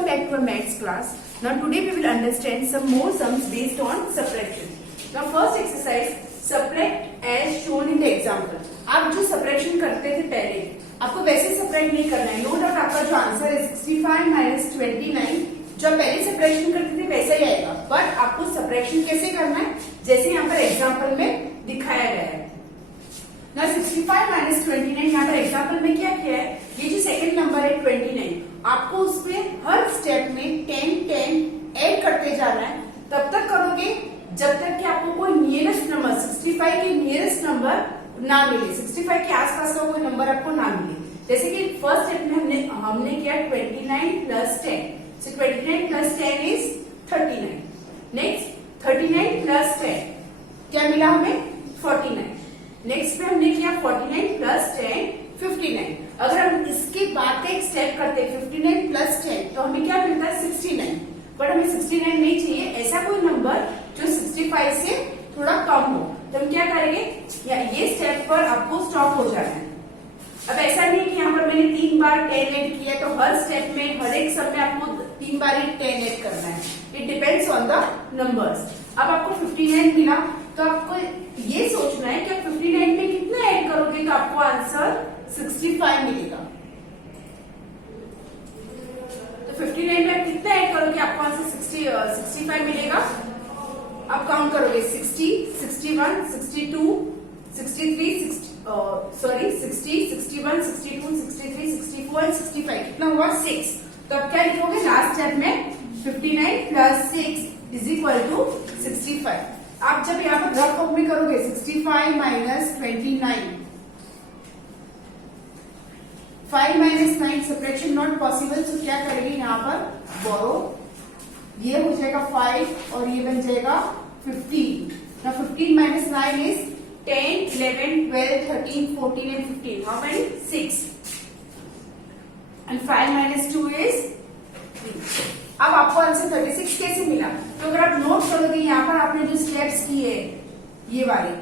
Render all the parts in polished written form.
Welcome back to our maths class. Now today we will understand some more sums based on subtraction. Now first exercise, subtract as shown in the example. आप जो subtraction करते थे पहले, आपको वैसे subtract नहीं करना है. No doubt आपका जो आंसर है 65 minus 29, जो पहले subtraction करते थे वैसा ही आएगा. But आपको subtraction कैसे करना है, जैसे यहाँ पर example में दिखाया गया है. Now 65 minus 29 यहाँ पर एग्जाम्पल में क्या किया है, ये जो सेकंड नंबर है 29, आपको उसमें हर स्टेप में 10 ऐड करते जाना है. तब तक करोगे जब तक कि आपको कोई नियरेस्ट नंबर 65 के नियरेस्ट नंबर ना मिले, 65 के आसपास का कोई नंबर आपको ना मिले. जैसे कि फर्स्ट स्टेप में हमने किया 29 plus 10, so 29 plus 10 is 39. Next 39 plus 10 क्या मिला हमें 49. नेक्स्ट पे हमने किया 49 प्लस 10 59. अगर हम इसके बाद का एक स्टेप करते हैं 59 प्लस 10 तो हमें क्या मिलता है 69. बट हमें 69 नहीं चाहिए, ऐसा कोई नंबर जो 65 से थोड़ा कम हो. तो हम क्या करेंगे, ये स्टेप पर आपको स्टॉप हो जाना है. अब ऐसा नहीं कि यहाँ पर मैंने 3 बार 10 ऐड किया तो हर स्टेप में हर एक सब में आपको 3 बार ही 10 ऐड करना है. It depends on the numbers. अब आपको 59 मिला तो आपको ये सोचना है कि आप 59 में कितना ऐड करोगे तो आपको आंसर 65 मिलेगा. तो 59 में आप कितना ऐड करोगे आपको आंसर 65 मिलेगा. आप काउंट करोगे 60, 61, 62, 63, 60, 61, 62, 63, 64 एंड 65. कितना हुआ 6. तो अब क्या लिखोगे लास्ट स्टेप में 59 प्लस 6 इज इक्वल टू 65. आप जब यहाँ पर रफ कॉपी करोगे 65 minus 29, 5 minus 9 subtraction not possible. तो क्या करेंगे यहाँ पर बोरो, ये हो जाएगा 5 और ये बन जाएगा 15. Now 15 minus 9 is 10, 11, 12, 13, 14 and 15. How many? 6. And 5 minus 2 is 3. अब आपको आंसर 36 कैसे मिला. तो अगर आप नोट करोगे यहाँ पर आपने जो स्टेप्स किए ये वाले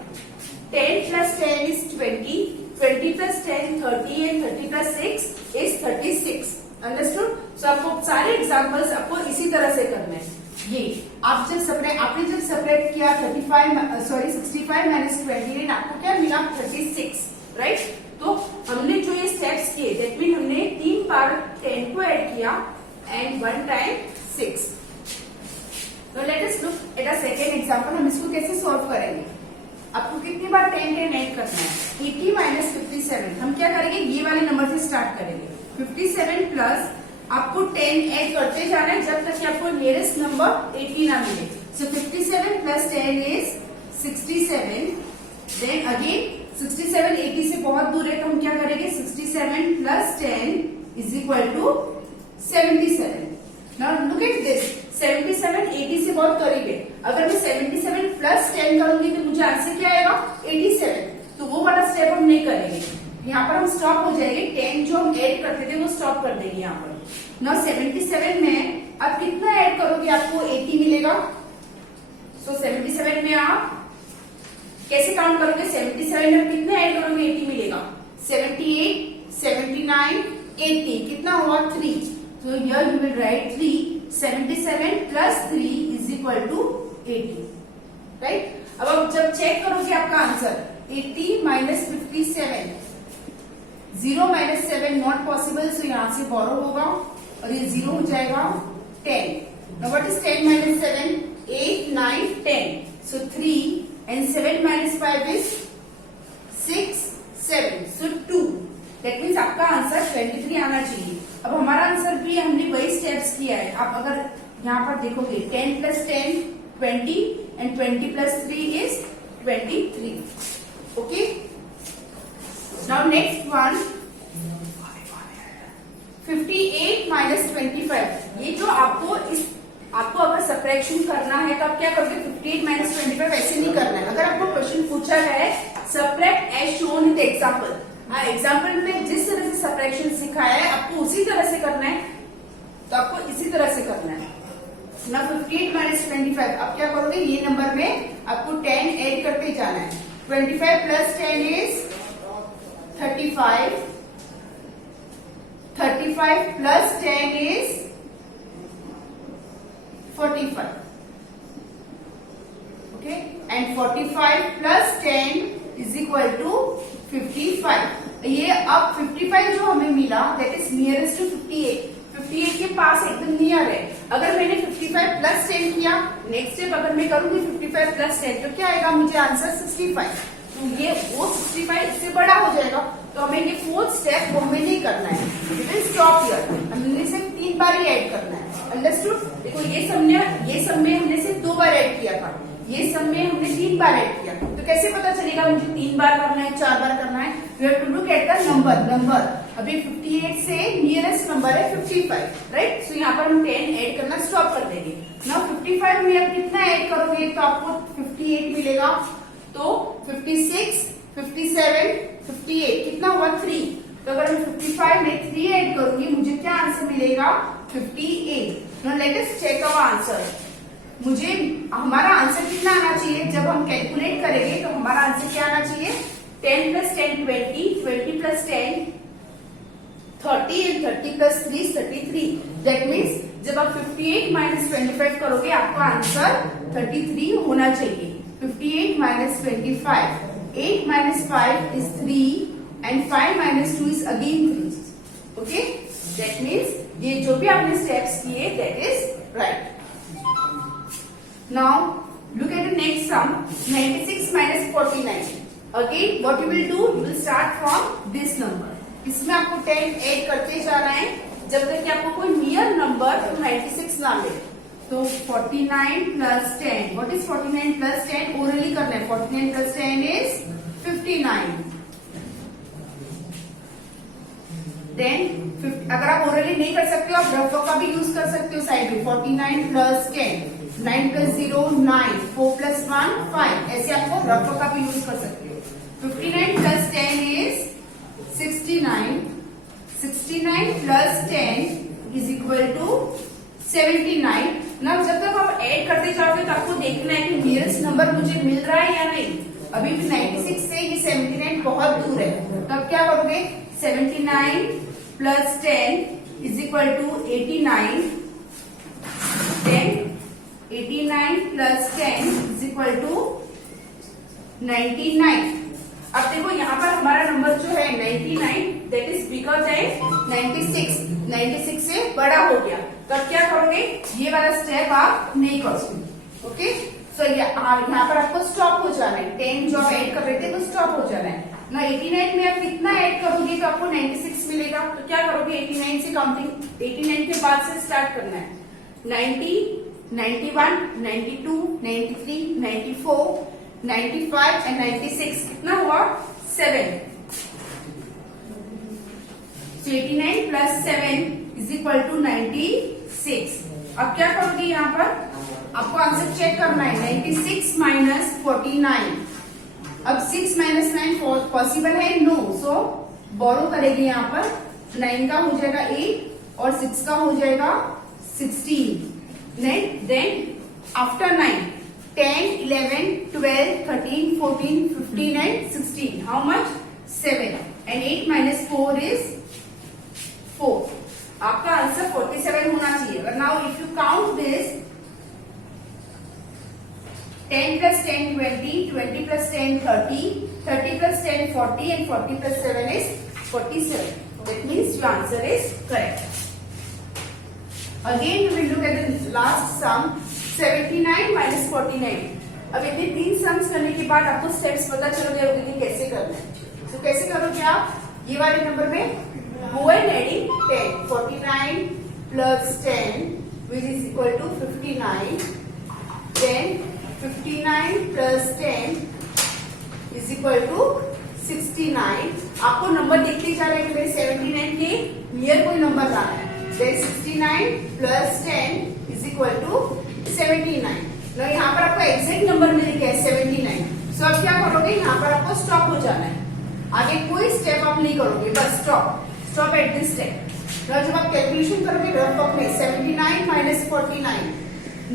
10 plus 10 is 20, 20 plus 10 30 and 30 plus 6 is 36. Understood. So आपको सारे एग्जांपल्स आपको इसी तरह से करना है. ये आप जब आपने जब सेपरेट किया 65 माइनस 29 आपको क्या मिला 36. राइट. तो हमने जो ये स्टेप्स किए दैट मीन हमने 3 बार 10 को ऐड किया and 1 time 6. So let us look at a second example. हम इसको कैसे सॉल्व करेंगे. आपको कितनी बार 10 ऐड करना है 80 माइनस 57. हम क्या करेंगे ये वाले नंबर से स्टार्ट करेंगे. 57 प्लस आपको 10 ऐड करते जाना है जब तक कि आपको नियरेस्ट नंबर 80 ना मिले. So 57 plus 10 is 67. Then again 67 80 से बहुत दूर है तो हम क्या करेंगे 67 plus 10 is equal to 77. Now look at this. 77 80 से बहुत करीब है. अगर मैं 77 प्लस 10 करूंगी तो मुझे आंसर क्या आएगा 87. तो वो वाला स्टेप हम नहीं करेंगे. यहाँ पर हम स्टॉप हो जाएंगे. 10 जो हम ऐड करते थे वो स्टॉप कर देंगे यहाँ पर. Now 77 में अब कितना ऐड करोगे आपको 80 मिलेगा. So 77 में आप कैसे काउंट करोगे 77 में कितना ऐड करोगे 80 मिलेगा. 78, 79, 80 कितना हुआ 3. So here you will write 3. 77 plus 3 is equal to 80. Right? अब आप जब चेक करोगे आपका answer 80 minus 57. 0 minus 7 not possible. So यहाँ से बोरो होगा और ये 0 हो जाएगा 10. Now what is 10 minus 7? 8, 9, 10. So 3 and 7 minus 5 is 6, 7. So 2. That means आपका आंसर 23 आना चाहिए. अब हमारा आंसर भी हमने वही स्टेप्स किया है. आप अगर यहाँ पर देखोगे 10 plus 10 20 and 20 plus 3 is 23. Okay. Now next one 58 minus 25. ये जो आपको अगर सब्ट्रैक्शन करना है तो आप क्या करोगे 58 माइनस 25 ऐसे नहीं करना है. अगर आपको क्वेश्चन पूछा गया है subtract as shown in the example, example में जिस तरह से सब्ट्रैक्शन सिखाया है आपको उसी तरह से करना है. तो आपको इसी तरह से करना है. ना 58 माइनस 25 आप क्या करोगे ये नंबर में आपको 10 ऐड करते जाना है. 25 plus 10 is 35. 35 plus 10 is 45. Okay, and 45 plus 10 is equal to 55. ये अब 55 जो हमें मिला that is nearest to 58. 58 के पास एकदम नियर है. अगर मैंने 55 प्लस 10 किया, नेक्स्ट स्टेप अगर मैं करूंगी 55 प्लस 10 तो क्या आएगा, मुझे आंसर 65. तो ये वो 65 इससे बड़ा हो जाएगा. तो हमें ये फोर्थ स्टेप वो हमें नहीं करना है. Stop here. हमने सिर्फ 3 बार ही ऐड करना है. अंडरस्टूड. देखो ये सब में हमने सिर्फ 2 बार ऐड किया था, ये सब में हमने 3 बार ऐड किया. तो कैसे पता चलेगा मुझे 3 बार करना है, 4 बार करना है? We have to look at the number. अभी 58 से नियरेस्ट नंबर है 55, राइट? सो यहाँ पर हम 10 ऐड करना स्टॉप कर देंगे. नाउ 55 में अब कितना ऐड करोगे तो आपको 58 मिलेगा. तो 56, 57, 58 कितना हुआ 3. तो अगर मैं 55 में 3 ऐड करूंगी मुझे क्या आंसर मिलेगा, 58. Now let us check our answer. मुझे हमारा आंसर कितना आना चाहिए, जब हम कैलकुलेट करेंगे तो हमारा आंसर क्या आना चाहिए, 10 plus 10 20, 20 plus 10 30 and 30 plus 3 33. That means जब आप 58 माइनस 25 करोगे आपका आंसर 33 होना चाहिए. 58 minus 25, 8 minus 5 is 3 and 5 minus 2 is again 3. Okay, that means ये जो भी आपने स्टेप्स किए that is right. Now look at the next sum, 96 minus 49. Again what you will do, you will start from this number. इसमें आपको 10 add करते जाना है जब तक कि आपको कोई नियर नंबर 96 ना मिले. तो 49 plus 10. What is 49 plus 10? Orally करना है. 49 plus 10 is 59. Then अगर आप ओरली नहीं कर सकते हो आप रफ का भी यूज कर सकते हो साइड में. 49 plus 10, 9 plus 0 9, 4 plus 1 5. ऐसे आपको रफ का भी यूज कर सकते हो. 59 plus 10 is 69. 69 plus 10 is equal to 79. ना जब तक आप ऐड करते जाओगे तो आपको देखना है कि नियरेस्ट नंबर मुझे मिल रहा है या नहीं. अभी भी 96 से ये 79 बहुत दूर है. तो अब क्या करोगे, 79 plus 10 is equal to 89. Then 89 plus 10 is equal to 99. अब देखो यहाँ पर हमारा नंबर जो है 99 दैट इज बिगर देन 96. 96 से बड़ा हो गया. तब क्या करोगे, ये वाला स्टेप आप नहीं करोगे. ओके, सो यहाँ पर आपको स्टॉप हो जाना है. 10 जो आप ऐड कर रहे थे तो स्टॉप हो जाना है ना. 89 में आप कितना ऐड करोगे तो आपको 96 मिलेगा. तो क्या करोगे, 89 से काउंटिंग 89 के बाद से स्टार्ट करना है. 90, 91, 92, 93, 94, 95 एंड 96. कितना हुआ, 7. So 89 plus 7 is equal to 96. अब क्या करोगे, यहाँ पर आपको आंसर चेक करना है. 96 माइनस 49. अब 6 माइनस 9 पॉसिबल है, नो. सो बोरो करेंगे यहाँ पर. 9 का हो जाएगा 8 और 6 का हो जाएगा 16. Then after 9 10, 11, 12, 13, 14, 15 and 16. How much? 7. And 8 minus 4 is 4. आपका आंसर 47 होना चाहिए. But now if you count this, 10 plus 10 20, 20 plus 10 30, 30 plus 10 40 and 40 plus 7 is 47. That means your answer is correct. Again we will look at the last sum, 79 minus 49. अब इतने 3 sums करने के बाद आपको steps पता चल गए होंगे कि कैसे करना है. तो कैसे करोगे आप, ये वाले नंबर में go and adding 10. 49 plus 10 which is equal to 59. Then 59 plus 10 is equal to 69. आपको नंबर देखते जा रहे हैं कि मेरे 79 के नियर कोई नंबर लाना है. Then 69 plus 10 is equal to 79. ना यहाँ पर आपको एग्जैक्ट नंबर मिल गया है 79. सो अब क्या करोगे, यहाँ पर आपको स्टॉप हो जाना है. आगे कोई स्टेप आप नहीं करोगे, bus stop at this step. जब आप कैलकुलेशन करोगे रफ वर्क में 79 minus 49,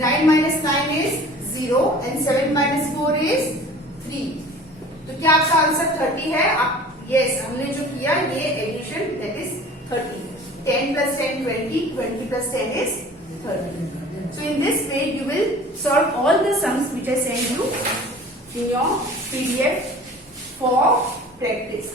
9 minus 9 is 0 and 7 minus 4 is 3. तो क्या आपका आंसर 30 है? यस, हमने जो किया ये addition that is 30. 10 plus 10 20, 20 plus 10 is 30. So in this way, you will solve all the sums which I send you in your PDF for practice.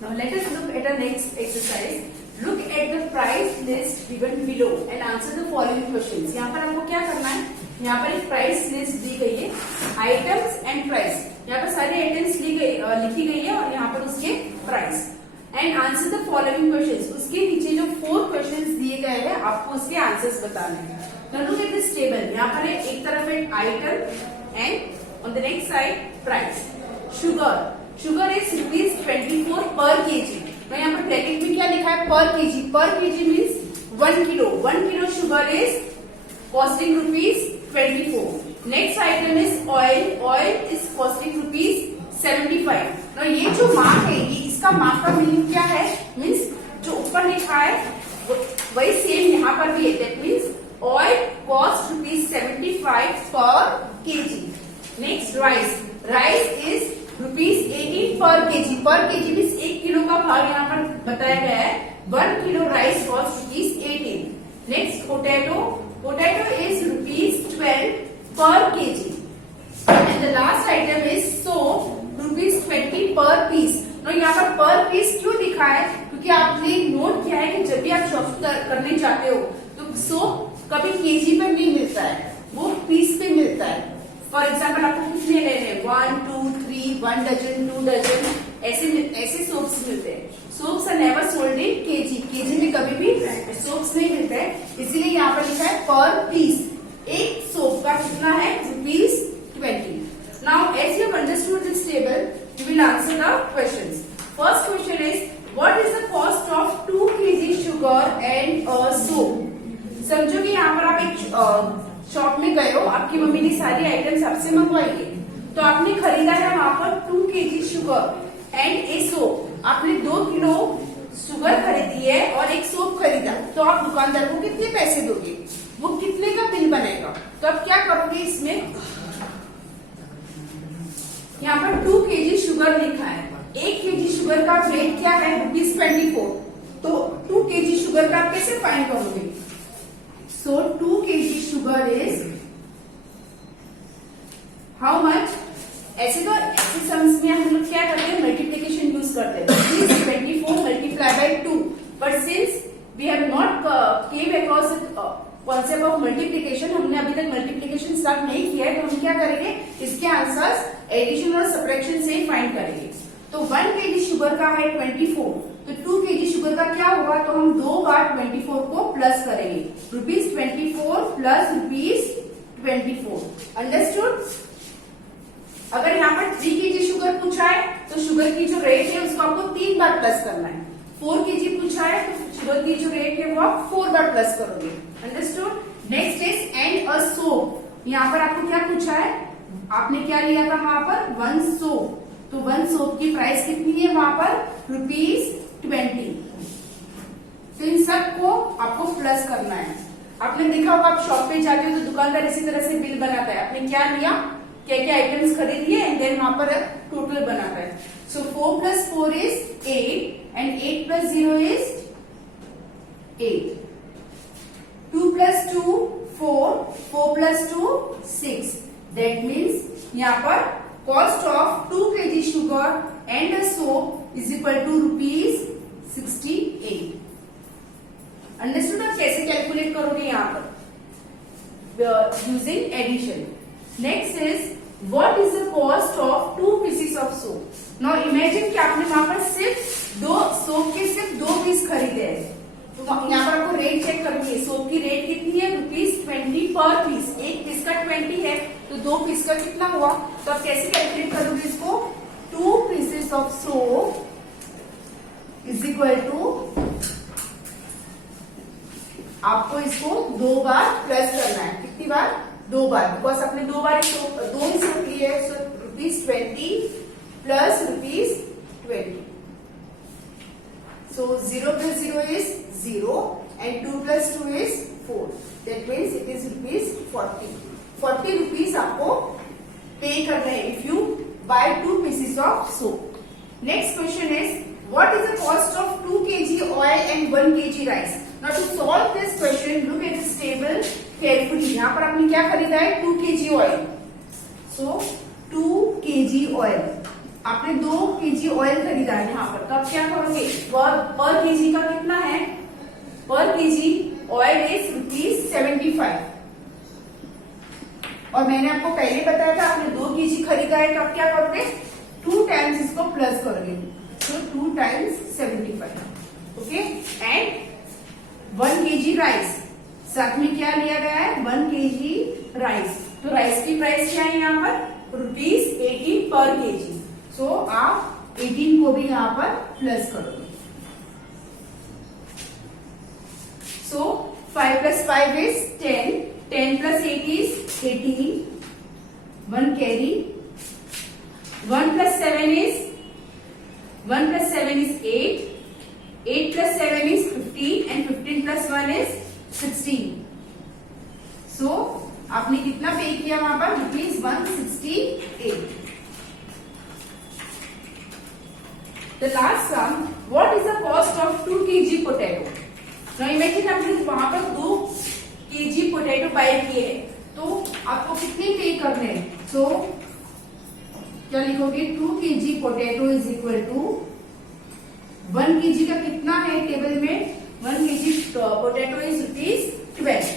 Now let us look at the next exercise. Look at the price list given below and answer the following questions. यहाँ पर आपको क्या करना है? यहाँ पर एक price list दी गई है, आइटम्स एंड प्राइस. यहाँ पर सारे आइटम्स लिखी गई है और यहाँ पर उसके price. And answer the following questions. उसके नीचे जो 4 क्वेश्चंस दिए गए हैं आपको उसके आंसर्स बताने हैं. Now look at this table. यहाँ पर एक तरफ है item and on the next side price. Sugar is ₹24 पर केजी. तो यहाँ पर ब्रैकेट में क्या लिखा है? पर केजी. पर KG means 1 kilo. 1 kilo sugar is costing ₹24. Next item is oil. Oil is costing ₹75. तो ये जो माप है, ये इसका माप का मीनिंग क्या है? मीन्स जो ऊपर लिखा है वही सेम यहाँ पर भी है. दैट मीन्स ऑयल कॉस्ट ₹75 पर KG. Next rice. Rice is ₹18 पर केजी. पर केजी मीन्स 1 किलो का भाग यहाँ पर बताया गया है. 1 kilo rice cost ₹18. Next potato. Potato is ₹12 पर KG. And the last item is soap. ₹20 पर पीस. तो यहाँ पर पीस क्यों लिखा है? क्योंकि आपने नोट किया है कि जब भी आप शॉपिंग करने जाते हो तो सोप कभी केजी पर नहीं मिलता है, वो पीस पे मिलता है. फॉर एग्जाम्पल आपको कितने लेने हैं? 1, 2, 3, 1 डजन, 2 डजन, ऐसे सोप्स मिलते हैं. Soaps are never sold in KG. KG में कभी भी सोप्स नहीं मिलते हैं, इसीलिए यहाँ पर लिखा है पर पीस. एक सोप का कितना है? ₹20. Now as you understood this table, you will answer the questions. First question is, what is the cost of 2 kg sugar and a soap? समझो कि यहाँ पर आप एक शॉप में गए हो, आपकी मम्मी ने सारी आइटम्स आपसे मंगवाई है, तो आपने खरीदा है वहां पर 2 kg sugar and a soap. आपने 2 किलो शुगर खरीदी है और एक सोप खरीदा, तो आप दुकानदार को कितने पैसे दोगे? वो कितने का बिल बनेगा? तो आप क्या करोगे इसमें? यहाँ पर 2 kg शुगर लिखा है. 1 kg शुगर का वेट क्या है? ₹24. तो 2 kg शुगर का आप कैसे फाइंड करोगे? So 2 kg sugar is how much? ऐसे तो ऐसे सम्स में हम लोग क्या करते हैं? मल्टीप्लीकेशन यूज करते हैं. 24 multiply by 2. But since we have not came across concept of multiplication, हमने अभी तक मल्टीप्लीकेशन स्टार्ट नहीं किया है, तो हम क्या करेंगे? इसके आंसर्स एडिशन और सब्ट्रैक्शन से फाइंड करेंगे. तो 1 kg शुगर का है 24, तो 2 kg शुगर का क्या होगा? तो हम 2 बार 24 को प्लस करेंगे. ₹24 प्लस ₹24. अंडरस्टूड? अगर यहाँ पर 3 kg शुगर पूछा है तो शुगर की जो रेट है उसको आपको 3 बार प्लस करना है. 4 kg पूछा है तो शुगर की जो रेट है वो आप 4 बार प्लस करोगे. Understood? Next is and a soap. यहाँ पर आपको क्या पूछा है? आपने क्या लिया था वहां पर? 1 सोप. तो 1 सोप की प्राइस कितनी है वहां पर? ₹20. तो इन सबको आपको प्लस करना है. आपने देखा होगा, आप शॉप पे जाते हो तो दुकानदार इसी तरह से बिल बनाता है. आपने क्या लिया, क्या क्या आइटम्स खरीद लिए, एंड देन वहां पर टोटल बनाता है. सो 4 + 4 is 8 and 8 + 0 is 8. 2 + 2 4, 4 + 2 6. That means यहाँ पर cost of 2 kg sugar and a soap is equal to ₹68. Understood? आप कैसे कैलकुलेट करोगे यहाँ पर? Using addition. Next is what is the cost of 2 pieces of soap. नाउ इमेजिन कि आपने वहां पर सिर्फ 2 सोप के सिर्फ 2 पीस खरीदे हैं. तो यहाँ पर आपको रेट चेक करनी है. सोप की रेट कितनी है? ₹20 पर पीस. एक पीस का 20 है, तो 2 पीस का कितना हुआ? तो आप कैसे कैलकुलेट करोगे इसको? 2 pieces of soap is equal to, आपको इसको 2 बार प्लस करना है. कितनी बार? 2 बार. बिकॉज आपने 2 बार 2 ही सोप लिए है. सो ₹20 plus ₹20. So 0 + 0 is 0 and 2 + 2 is 4. That means it is ₹40. ₹40 आपको पे करना है if you buy 2 pieces of soap. Next question is, what is the cost of 2 kg oil and 1 kg rice? Now to solve this question, look at this table carefully. यहाँ पर आपने क्या खरीदा है? 2 kg oil. So 2 kg oil. आपने 2 kg oil खरीदा है यहाँ पर. तब क्या करोगे? पर kg का कितना है? पर kg ऑयल इज ₹75. और मैंने आपको पहले बताया था आपने 2 kg खरीदा है, तो आप क्या करोगे? 2 टाइम्स इसको प्लस करोगे. So 2 times 75. Okay. And 1 kg rice. साथ में क्या लिया गया है? 1 kg राइस. तो राइस की प्राइस क्या है यहाँ पर? ₹18 पर kg. सो आप 18 को भी यहाँ पर प्लस करोगे. सो 5 plus 5 is 10. 10 plus 8 is 18. 1 carry. 1 plus 7 is 8. 8 plus 7 is 15 and 15 plus 1 is 16. So आपने कितना पे किया वहां पर? ₹168. The last sum, what is the cost of 2 kg potato? Now imagine आपने वहां पर 2 kg potato बाय किए, तो आपको कितने पे करने हैं? So क्या लिखोगे? 2 kg potato is equal to 1 kg का कितना है टेबल में? 1 kg पोटैटो इज ₹12.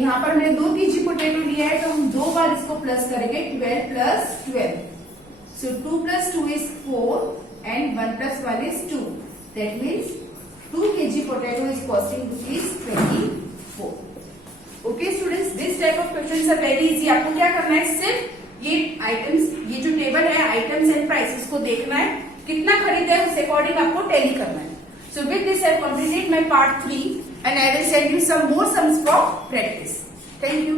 यहाँ पर हमने 2 kg पोटैटो लिया है, तो हम 2 बार इसको प्लस करेंगे. 12 plus 12. So 2 plus 2 is 4 and 1 plus 1 is 2. That means 2 kg potato is costing ₹24. Okay students, this type of questions are very easy. आपको क्या करना है? सिर्फ ये आइटम्स, ये जो टेबल है आइटम्स एंड प्राइसेस को देखना है, कितना खरीदा है उस अकॉर्डिंग आपको टैली करना है. So with this I completed my part 3 and I will send you some more sums for practice. Thank you.